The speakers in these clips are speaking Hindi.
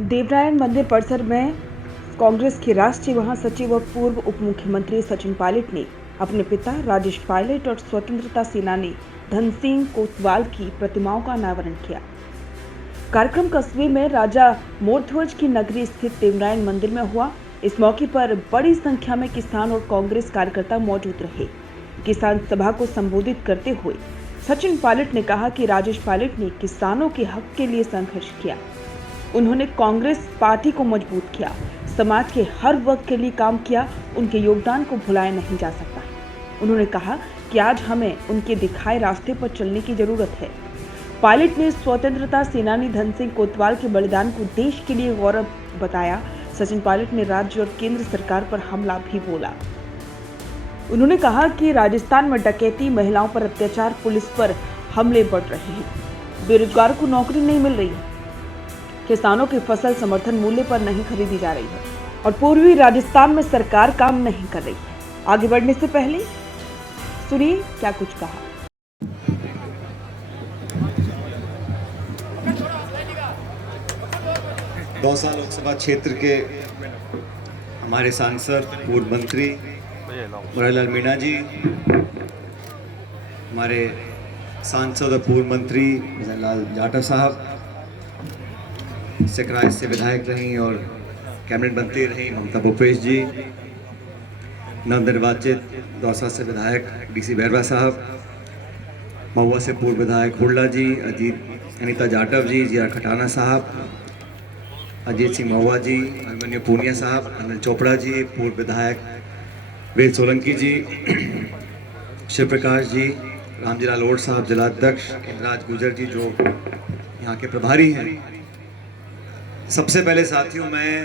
देवनारायण मंदिर परिसर में कांग्रेस के राष्ट्रीय महासचिव व पूर्व उप मुख्यमंत्री सचिन पायलट ने अपने पिता राजेश पायलट और स्वतंत्रता सेनानी धन सिंह कोतवाल की प्रतिमाओं का अनावरण किया। कार्यक्रम कस्बे में राजा मोरध्वज की नगरी स्थित देवनारायण मंदिर में हुआ। इस मौके पर बड़ी संख्या में किसान और कांग्रेस कार्यकर्ता मौजूद रहे। किसान सभा को संबोधित करते हुए सचिन पायलट ने कहा कि राजेश पायलट ने किसानों के हक के लिए संघर्ष किया। उन्होंने कांग्रेस पार्टी को मजबूत किया, समाज के हर वर्ग के लिए काम किया। उनके योगदान को भुलाया नहीं जा सकता। उन्होंने कहा कि आज हमें उनके दिखाए रास्ते पर चलने की जरूरत है। पायलट ने स्वतंत्रता सेनानी धन सिंह कोतवाल के बलिदान को देश के लिए गौरव बताया। सचिन पायलट ने राज्य और केंद्र सरकार पर हमला भी बोला। उन्होंने कहा कि राजस्थान में डकैती, महिलाओं पर अत्याचार, पुलिस पर हमले बढ़ रहे हैं, बेरोजगार को नौकरी नहीं मिल रही है, किसानों की फसल समर्थन मूल्य पर नहीं खरीदी जा रही है और पूर्वी राजस्थान में सरकार काम नहीं कर रही है। आगे बढ़ने से पहले सुनिए क्या कुछ कहा। दौसा लोकसभा क्षेत्र के हमारे सांसद पूर्व मंत्री मुरारीलाल मीणा जी, हमारे सांसद और पूर्व मंत्री लाल जाटव साहब, सकराय से विधायक रहीं और कैबिनेट मंत्री रहीं ममता भूपेश जी, नवनिर्वाचित दौसा से विधायक डीसी बैरवा साहब, महुआ से पूर्व विधायक हुड्डा जी, अनीता जाटव जी, जी आर खटाना साहब, अजीत सिंह महुआ जी, अभिमन्यु पूनिया साहब, अनिल चोपड़ा जी, पूर्व विधायक वेद सोलंकी जी, शिव प्रकाश जी, रामजी लाल ओड साहब जिलाध्यक्ष, इंद्राज गुजर जी जो यहाँ के प्रभारी हैं। सबसे पहले साथियों, मैं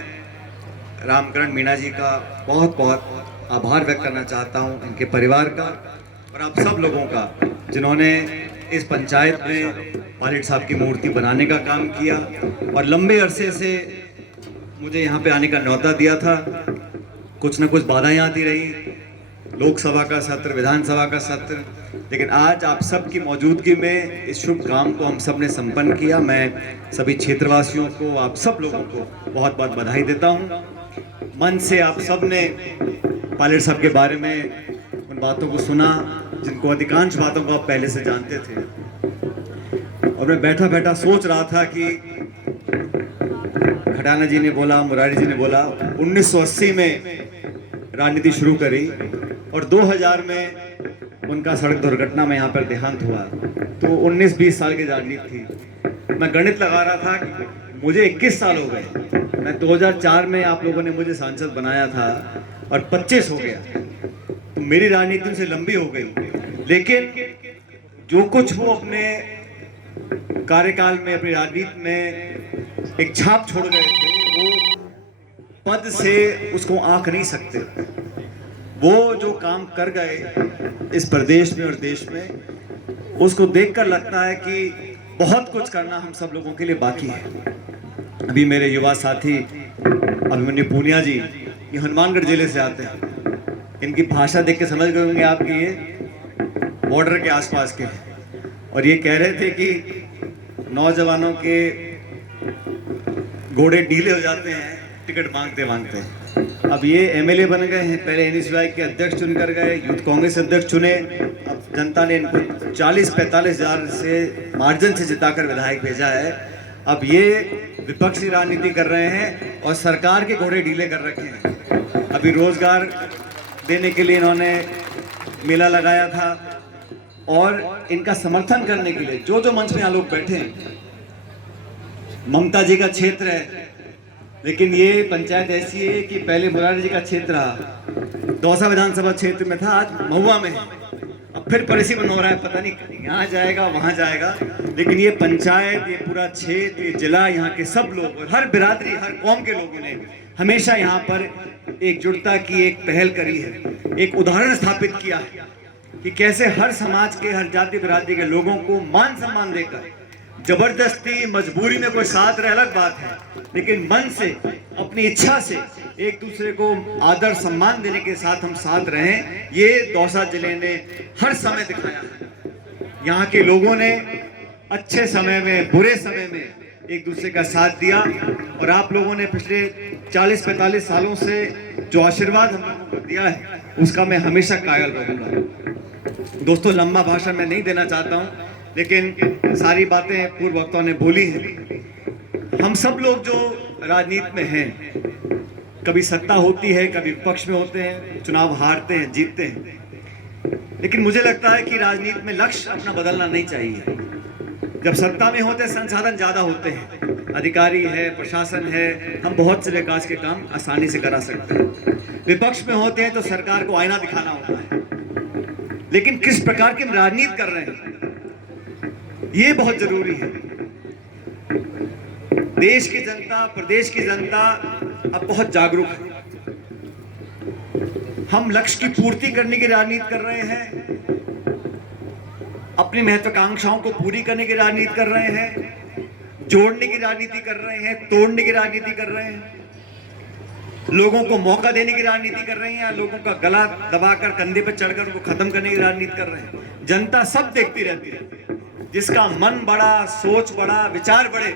रामकरण मीणा जी का बहुत बहुत आभार व्यक्त करना चाहता हूँ, इनके परिवार का और आप सब लोगों का, जिन्होंने इस पंचायत में पायलट साहब की मूर्ति बनाने का काम किया और लंबे अरसे से मुझे यहाँ पे आने का न्योता दिया था। कुछ न कुछ बाधाएं आती रही, लोकसभा का सत्र, विधानसभा का सत्र, लेकिन आज आप सबकी मौजूदगी में इस शुभ काम को हम सब ने संपन्न किया। मैं सभी क्षेत्रवासियों को, आप सब लोगों को बहुत बहुत बधाई देता हूँ। मन से आप सब ने पायलट साहब के बारे में उन बातों को सुना जिनको अधिकांश बातों को आप पहले से जानते थे, और मैं बैठा बैठा सोच रहा था कि खटाना जी ने बोला, मुरारी जी ने बोला, 1980 में राजनीति शुरू करी और 2000 में उनका सड़क दुर्घटना में यहाँ पर देहांत हुआ, तो 19-20 साल की राजनीति थी। मैं गणित लगा रहा था कि मुझे 21 साल हो गए। मैं 2004 में आप लोगों ने मुझे सांसद बनाया था और 25 हो गया, तो मेरी राजनीति उनसे लंबी हो गई। लेकिन जो कुछ वो अपने कार्यकाल में, अपनी राजनीति में एक छाप छोड़ गए थे, वो पद से उसको आंक नहीं सकते। वो जो काम कर गए इस प्रदेश में और देश में, उसको देखकर लगता है कि बहुत कुछ करना हम सब लोगों के लिए बाकी है। अभी मेरे युवा साथी अभिमन्यु पूनिया जी, ये हनुमानगढ़ जिले से आते हैं। इनकी भाषा देख के समझ गए होंगे आप कि ये बॉर्डर के आसपास के हैं, और ये कह रहे थे कि नौजवानों के घोड़े ढीले हो जाते हैं टिकट मांगते मांगते। अब ये एमएलए बन गए हैं, पहले एनएसयूआई के अध्यक्ष चुनकर गए, यूथ कांग्रेस अध्यक्ष चुने, अब जनता ने इनको 40-45 हजार से मार्जिन से जिताकर विधायक भेजा है। अब ये विपक्षी राजनीति कर रहे हैं और सरकार के घोड़े ढीले कर रखे हैं। अभी रोजगार देने के लिए इन्होंने मेला लगाया था, और इनका समर्थन करने के लिए जो जो मंच में यहाँ लोग बैठे हैं, ममता जी का क्षेत्र है, लेकिन ये पंचायत ऐसी है कि पहले मुरारी जी का क्षेत्र रहा, दौसा विधानसभा क्षेत्र में था, आज महुआ में है। अब फिर परिसीमन हो रहा है, पता नहीं यहाँ जाएगा वहाँ जाएगा, लेकिन ये पंचायत, ये पूरा क्षेत्र, ये जिला, यहाँ के सब लोग और हर बिरादरी, हर कौम के लोगों ने हमेशा यहाँ पर एकजुटता की एक पहल करी है, एक उदाहरण स्थापित किया है कि कैसे हर समाज के, हर जाति बिरादरी के लोगों को मान सम्मान देकर, जबरदस्ती मजबूरी में कोई साथ रहे अलग बात है, लेकिन मन से, अपनी इच्छा से एक दूसरे को आदर सम्मान देने के साथ हम साथ रहें, ये दौसा जिले ने हर समय दिखाया है। यहाँ के लोगों ने अच्छे समय में, बुरे समय में एक दूसरे का साथ दिया और आप लोगों ने पिछले 40-45 सालों से जो आशीर्वाद हम लोगों को दिया है उसका मैं हमेशा कायल रहूंगा। दोस्तों, लंबा भाषण मैं नहीं देना चाहता हूं, लेकिन सारी बातें पूर्व वक्ताओं ने बोली हैं। हम सब लोग जो राजनीति में हैं, कभी सत्ता होती है, कभी विपक्ष में होते हैं, चुनाव हारते हैं, जीतते हैं, लेकिन मुझे लगता है कि राजनीति में लक्ष्य अपना बदलना नहीं चाहिए। जब सत्ता में होते हैं संसाधन ज्यादा होते हैं, अधिकारी है, प्रशासन है, हम बहुत से विकास के काम आसानी से करा सकते हैं। विपक्ष में होते हैं तो सरकार को आईना दिखाना होता है। लेकिन किस प्रकार की हम राजनीति कर रहे हैं ये बहुत जरूरी है। देश की जनता, प्रदेश की जनता अब बहुत जागरूक है। हम लक्ष्य की पूर्ति करने की राजनीति कर रहे हैं, अपनी महत्वाकांक्षाओं को पूरी करने की राजनीति कर रहे हैं, जोड़ने की राजनीति कर रहे हैं, तोड़ने की राजनीति कर रहे हैं, लोगों को मौका देने की राजनीति कर रहे हैं, या लोगों का गला दबाकर कंधे पर चढ़कर उनको खत्म करने की राजनीति कर रहे हैं। जनता सब देखती रहती है। जिसका मन बड़ा, सोच बड़ा, विचार बड़े,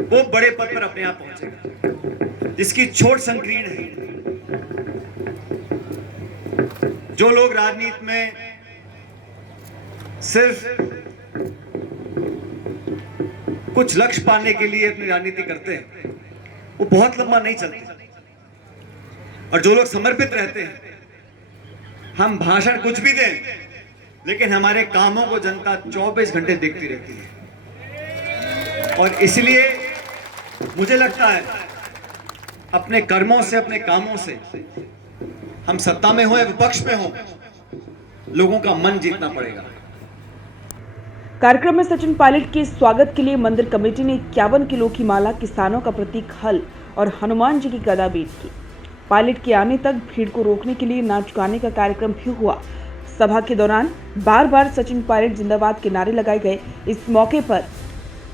वो बड़े पद पर अपने आप पहुंचेगा। जिसकी छोट संकीर्ण है, जो लोग राजनीति में सिर्फ कुछ लक्ष्य पाने के लिए अपनी राजनीति करते हैं, वो बहुत लंबा नहीं चलते। और जो लोग समर्पित रहते हैं, हम भाषण कुछ भी दें, लेकिन हमारे कामों को जनता 24 घंटे देखती रहती है। और इसलिए मुझे लगता है अपने कर्मों से, अपने कामों से, हम सत्ता में हो या विपक्ष में हो, लोगों का मन जीतना पड़ेगा। कार्यक्रम में सचिन पायलट के स्वागत के लिए मंदिर कमेटी ने 51 किलो की माला, किसानों का प्रतीक हल और हनुमान जी की गदा भेंट की। पायलट के आने तक भीड़ को रोकने के लिए नाच गाने का कार्यक्रम भी हुआ। सभा के दौरान बार बार सचिन पायलट जिंदाबाद के नारे लगाए गए। इस मौके पर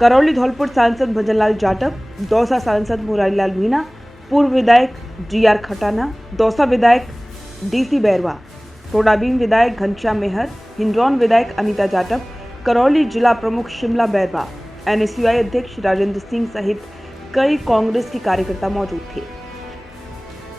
करौली धौलपुर सांसद भजनलाल जाटव, दौसा सांसद मुरारीलाल मीणा, पूर्व विधायक GR खटाना, दौसा विधायक DC बैरवा, टोडाबीन विधायक घनश्याम मेहर, हिंडौन विधायक अनीता जाटव, करौली जिला प्रमुख शिमला बैरवा, NSUI अध्यक्ष राजेंद्र सिंह सहित कई कांग्रेस के कार्यकर्ता मौजूद थे।